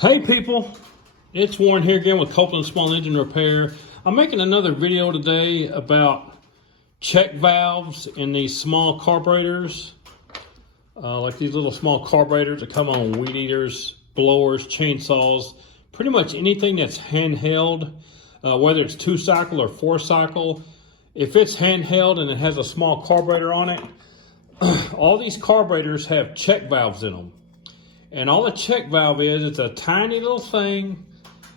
Hey people, it's Warren here again with Copeland Small Engine Repair. I'm making another video today about check valves in these small carburetors. Like these little small carburetors that come on weed eaters, blowers, chainsaws, pretty much anything that's handheld, whether it's 2-cycle or 4-cycle. If it's handheld and it has a small carburetor on it, all these carburetors have check valves in them. And all a check valve is, it's a tiny little thing,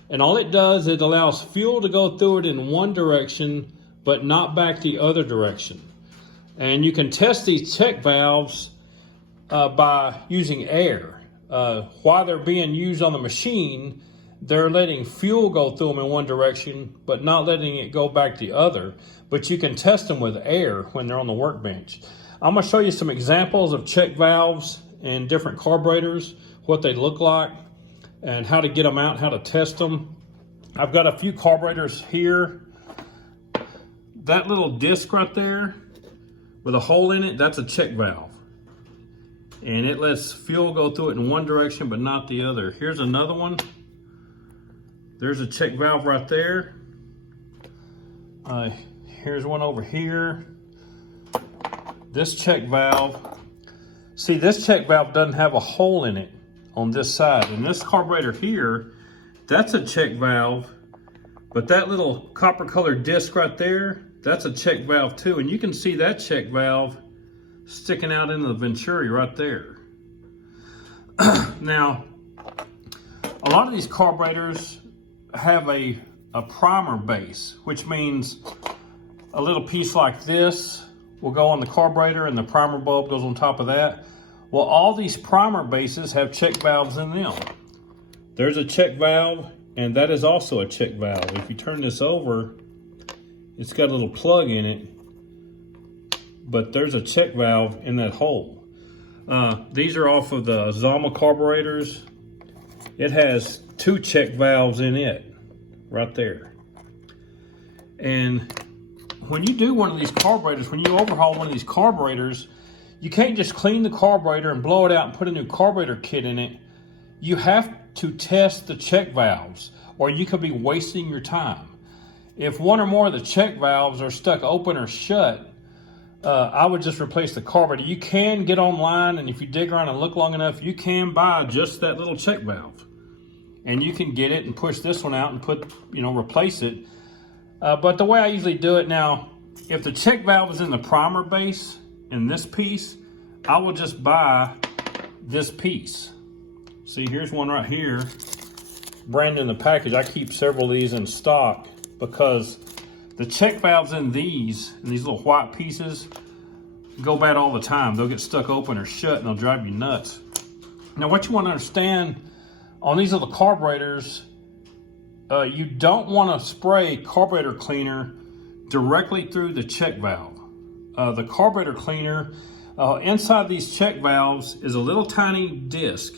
and all it does is it allows fuel to go through it in one direction, but not back the other direction. And you can test these check valves by using air. While they're being used on the machine, they're letting fuel go through them in one direction, but not letting it go back the other. But you can test them with air when they're on the workbench. I'm gonna show you some examples of check valves and different carburetors, what they look like, and how to get them out, how to test them. I've got a few carburetors here. That little disc right there with a hole in it, that's a check valve. And it lets fuel go through it in one direction, but not the other. Here's another one. There's a check valve right there. Here's one over here. This check valve, see, this check valve doesn't have a hole in it on this side. And this carburetor here, that's a check valve, but that little copper colored disc right there, that's a check valve too. And you can see that check valve sticking out into the venturi right there. Now, a lot of these carburetors have a primer base, which means a little piece like this will go on the carburetor and the primer bulb goes on top of that. Well, all these primer bases have check valves in them. There's a check valve, and that is also a check valve. If you turn this over, it's got a little plug in it, but there's a check valve in that hole. These are off of the Zama carburetors. It has 2 check valves in it, right there. And when you do one of these carburetors, when you overhaul one of these carburetors, you can't just clean the carburetor and blow it out and put a new carburetor kit in it. You have to test the check valves, or you could be wasting your time. If one or more of the check valves are stuck open or shut, I would just replace the carburetor. You can get online, and if you dig around and look long enough, you can buy just that little check valve. And you can get it and push this one out and replace it. But the way I usually do it now, if the check valve is in the primer base, in this piece, I will just buy this piece. See, here's one right here, brand new in the package. I keep several of these in stock because the check valves in these little white pieces go bad all the time. They'll get stuck open or shut and they'll drive you nuts. Now, what you want to understand on these little carburetors, you don't want to spray carburetor cleaner directly through the check valve. The carburetor cleaner, inside these check valves is a little tiny disc.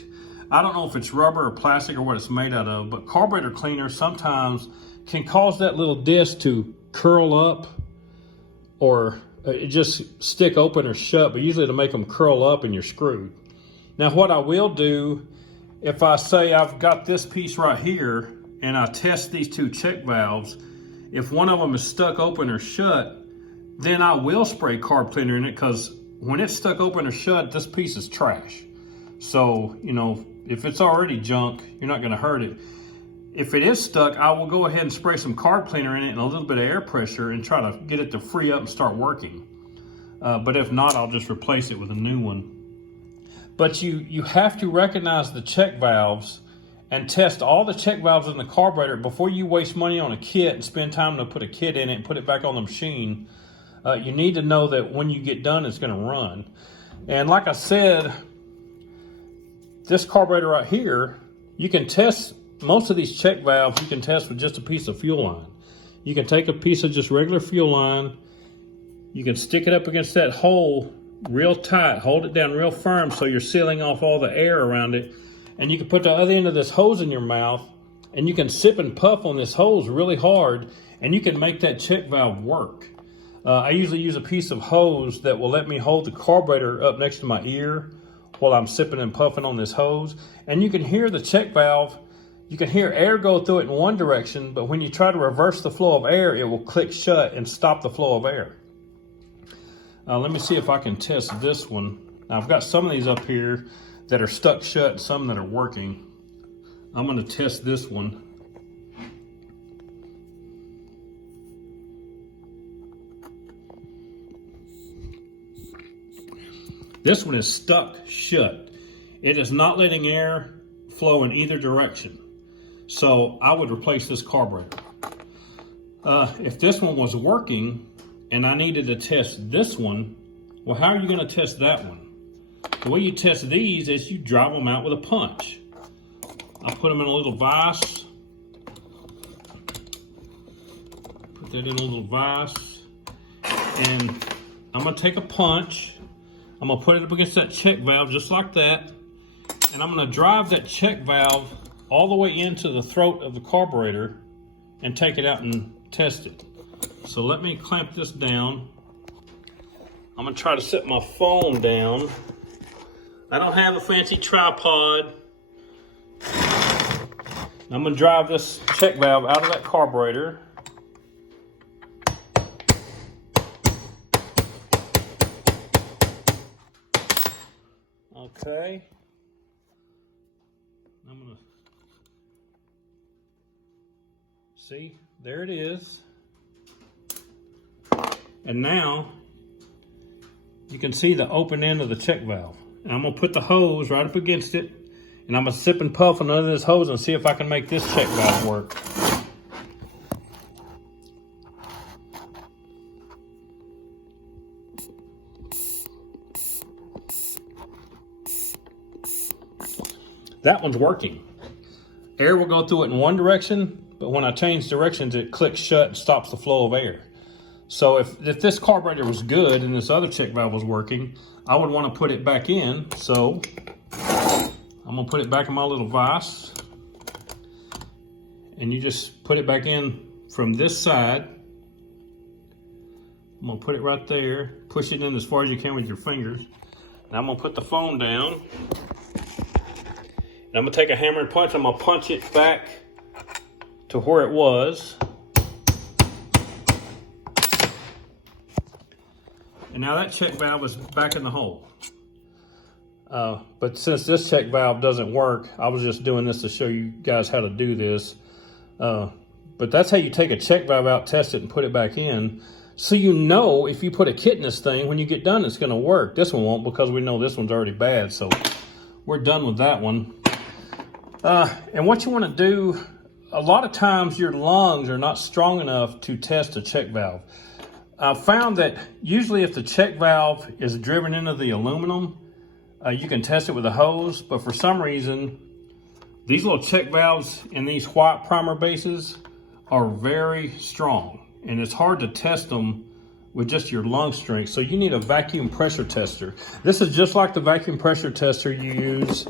I don't know if it's rubber or plastic or what it's made out of, but carburetor cleaner sometimes can cause that little disc to curl up, or it just stick open or shut, but usually it'll make them curl up and you're screwed. Now, what I will do, if I say I've got this piece right here and I test these 2 check valves, if one of them is stuck open or shut, then I will spray carb cleaner in it, because when it's stuck open or shut, this piece is trash. So, if it's already junk, you're not gonna hurt it. If it is stuck, I will go ahead and spray some carb cleaner in it and a little bit of air pressure and try to get it to free up and start working. But if not, I'll just replace it with a new one. But you have to recognize the check valves and test all the check valves in the carburetor before you waste money on a kit and spend time to put a kit in it and put it back on the machine. You need to know that when you get done, it's gonna run. And like I said, this carburetor right here, you can test most of these check valves, you can test with just a piece of fuel line. You can take a piece of just regular fuel line, you can stick it up against that hole real tight, hold it down real firm so you're sealing off all the air around it, and you can put the other end of this hose in your mouth and you can sip and puff on this hose really hard, and you can make that check valve work. I usually use a piece of hose that will let me hold the carburetor up next to my ear while I'm sipping and puffing on this hose. And you can hear the check valve you can hear air go through it in one direction, but when you try to reverse the flow of air, it will click shut and stop the flow of air. Let me see if I can test this one. Now, I've got some of these up here that are stuck shut and some that are working. I'm going to test this one. This one is stuck shut. It is not letting air flow in either direction. So I would replace this carburetor. If this one was working and I needed to test this one, well, how are you going to test that one? The way you test these is you drive them out with a punch. I put them in a little vise. Put that in a little vise. And I'm going to take a punch. I'm going to put it up against that check valve just like that. And I'm going to drive that check valve all the way into the throat of the carburetor and take it out and test it. So let me clamp this down. I'm going to try to set my phone down. I don't have a fancy tripod. I'm going to drive this check valve out of that carburetor. Okay. I'm going to see, there it is. And now you can see the open end of the check valve. And I'm going to put the hose right up against it. And I'm going to sip and puff on under this hose and see if I can make this check valve work. That one's working. Air will go through it in one direction, but when I change directions, it clicks shut and stops the flow of air. So if this carburetor was good and this other check valve was working, I would want to put it back in. So I'm going to put it back in my little vise. And you just put it back in from this side. I'm going to put it right there. Push it in as far as you can with your fingers. Now I'm going to put the phone down. And I'm going to take a hammer and punch. I'm going to punch it back to where it was. And now that check valve is back in the hole. But since this check valve doesn't work, I was just doing this to show you guys how to do this. But that's how you take a check valve out, test it, and put it back in. So you know if you put a kit in this thing, when you get done, it's going to work. This one won't because we know this one's already bad. So we're done with that one. And what you want to do, a lot of times your lungs are not strong enough to test a check valve. I've found that usually if the check valve is driven into the aluminum, you can test it with a hose, but for some reason, these little check valves in these white primer bases are very strong, and it's hard to test them with just your lung strength, so you need a vacuum pressure tester. This is just like the vacuum pressure tester you use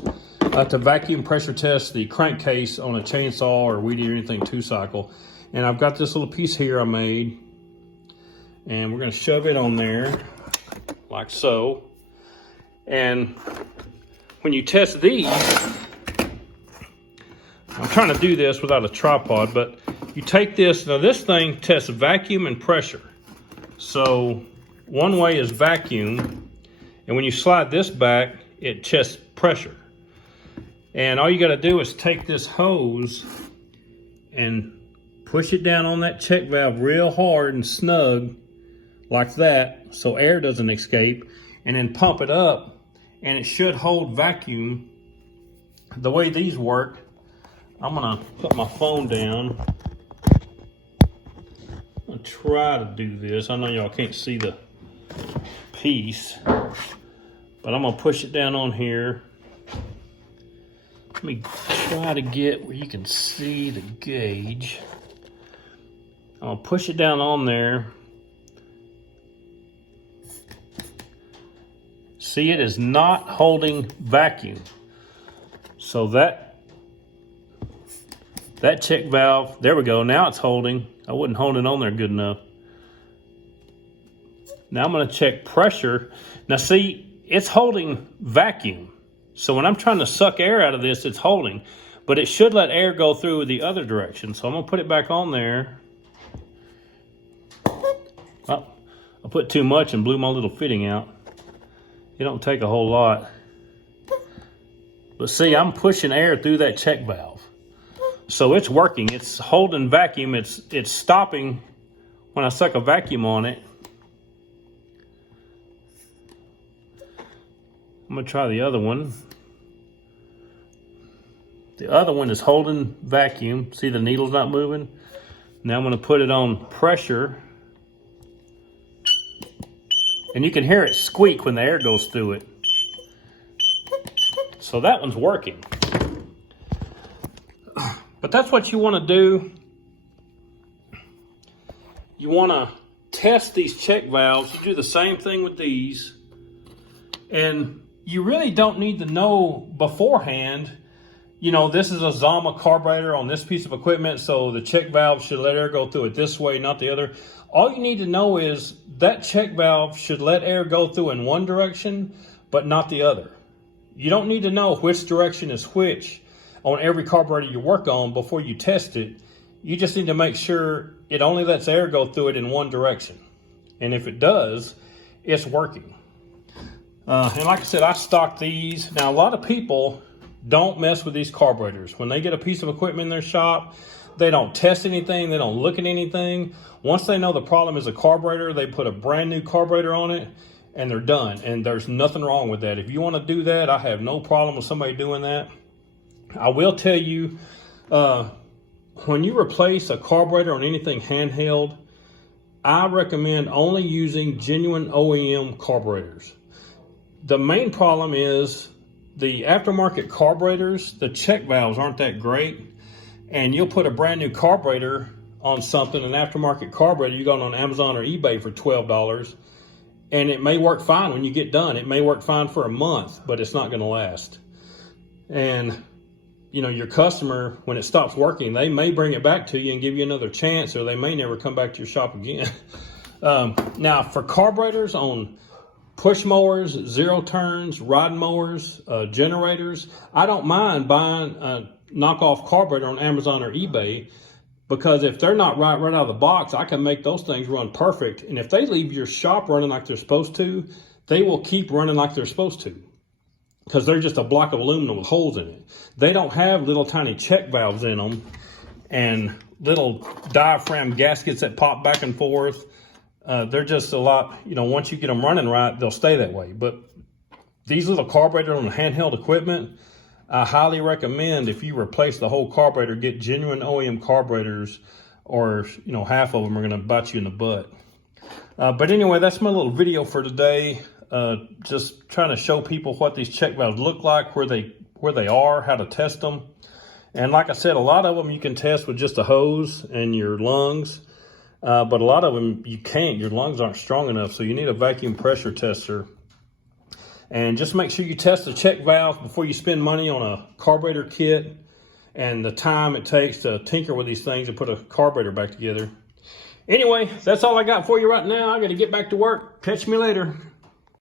to vacuum pressure test the crankcase on a chainsaw or weed eater or anything 2-cycle. And I've got this little piece here I made, and we're going to shove it on there like so. And when you test these, I'm trying to do this without a tripod, but you take this, now this thing tests vacuum and pressure. So one way is vacuum, and when you slide this back, it tests pressure. And all you got to do is take this hose and push it down on that check valve real hard and snug like that so air doesn't escape, and then pump it up, and it should hold vacuum. The way these work, I'm gonna put my phone down. I'm gonna try to do this. I know y'all can't see the piece, but I'm gonna push it down on here. Let me try to get where you can see the gauge. I'm gonna push it down on there. See, it is not holding vacuum. So that check valve, there we go, now it's holding. I wouldn't hold it on there good enough. Now I'm gonna check pressure. Now see, it's holding vacuum. So when I'm trying to suck air out of this, it's holding. but it should let air go through the other direction. So I'm gonna put it back on there. Oh, I put too much and blew my little fitting out. It don't take a whole lot. But see, I'm pushing air through that check valve. So it's working, it's holding vacuum, it's stopping when I suck a vacuum on it. I'm gonna try the other one. The other one is holding vacuum. See, the needle's not moving. Now I'm gonna put it on pressure. And you can hear it squeak when the air goes through it. So that one's working. But that's what you wanna do. You wanna test these check valves. You do the same thing with these. And you really don't need to know beforehand, you know, this is a Zama carburetor on this piece of equipment, so the check valve should let air go through it this way, not the other. All you need to know is that check valve should let air go through in one direction, but not the other. You don't need to know which direction is which on every carburetor you work on before you test it. You just need to make sure it only lets air go through it in one direction. And if it does, it's working. And like I said, I stock these. Now, a lot of people don't mess with these carburetors. When they get a piece of equipment in their shop, they don't test anything, they don't look at anything. Once they know the problem is a carburetor, they put a brand new carburetor on it and they're done. And there's nothing wrong with that. If you want to do that, I have no problem with somebody doing that. I will tell you, when you replace a carburetor on anything handheld, I recommend only using genuine OEM carburetors. The main problem is the aftermarket carburetors, the check valves aren't that great. And you'll put a brand new carburetor on something, an aftermarket carburetor, you got on Amazon or eBay for $12, and it may work fine when you get done. It may work fine for a month, but it's not gonna last. And you know, your customer, when it stops working, they may bring it back to you and give you another chance, or they may never come back to your shop again. Now, for carburetors on push mowers, zero turns, rod mowers, generators, I don't mind buying a knockoff carburetor on Amazon or eBay, because if they're not right out of the box, I can make those things run perfect. And if they leave your shop running like they're supposed to, they will keep running like they're supposed to, because they're just a block of aluminum with holes in it. They don't have little tiny check valves in them and little diaphragm gaskets that pop back and forth. They're just a lot, you know, once you get them running right, they'll stay that way. But these little carburetors on the handheld equipment, I highly recommend, if you replace the whole carburetor, get genuine OEM carburetors, or, you know, half of them are going to bite you in the butt. But anyway, that's my little video for today. Just trying to show people what these check valves look like, where they are, how to test them. And like I said, a lot of them you can test with just a hose and your lungs. But a lot of them you can't. Your lungs aren't strong enough, so you need a vacuum pressure tester. And just make sure you test the check valve before you spend money on a carburetor kit and the time it takes to tinker with these things and put a carburetor back together. Anyway, that's all I got for you right now. I got to get back to work. Catch me later.